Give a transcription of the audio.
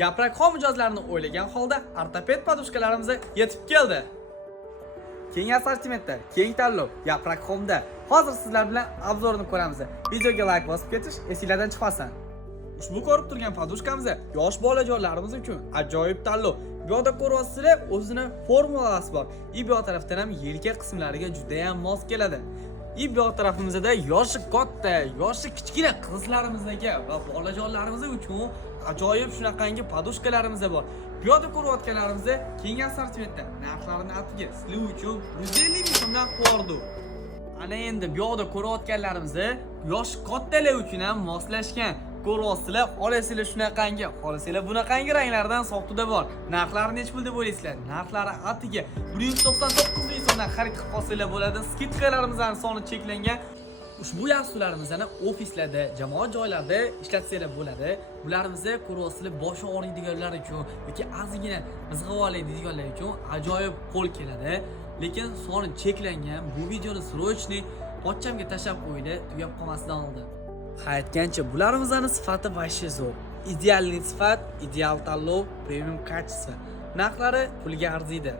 Yaprakxon mijozlarini o'ylagan holda ortoped podushkalarimiz yetib keldi. Keng assortimentda, keng tanlov Yaprakxonda. Hozir sizlar bilan obzorini ko'ramiz. Videoga like bosib ketish esingizdan chiqmasin. Ushbu ko'rib turgan podushkamiz yosh bolajonlarimiz uchun ajoyib tanlov. Bu yerda ko'ryapsizlar, o'zini formulasi bor. Bu tarafdan ham yelka qismlariga juda ham mos keladi. Bu tarafimizda yoshi katta, yoshi kichkina qizlarimizga va bolajonlarimiz uchun ajoyib shunaqangi podushkalarimiz bor. Bu yerda ko'rayotganlarimiz keng assortimentda narxlarini atiga sizlar uchun 150 ming so'mdan qo'rdi. Ana endi bu yerda ko'rayotganlarimiz yosh kattalar uchun ham moslashgan. Ko'ryapsizlar, olasizlar shunaqangi, olasizlar bunaqangi ranglardan soqtida bor. Narxlari nech pul deb o'ylaysizlar? Narxlari atiga 199 ming so'mdan xarid qilib olsanglar bo'ladi. Skidkalarimizning soni cheklangan. Ushbu yaxshilarimizni ofislarda, jamoat joylarida ishlatsanglar bo'ladi. Bularimizni ko'ryapsizlar, boshi og'riydiganlar uchun yoki ozgina mizg'ib oladiganlar uchun ajoyib qo'l keladi. Lekin soni cheklangan. Bu videoni srochni pocchamga tashlab qo'ydi, tugab qolmasdan oldin. Aytgancha, bularimizni sifati vashshe zo'r. Ideal sifat, ideal tanlov, premium kачество. Narxlari pulga arziydi.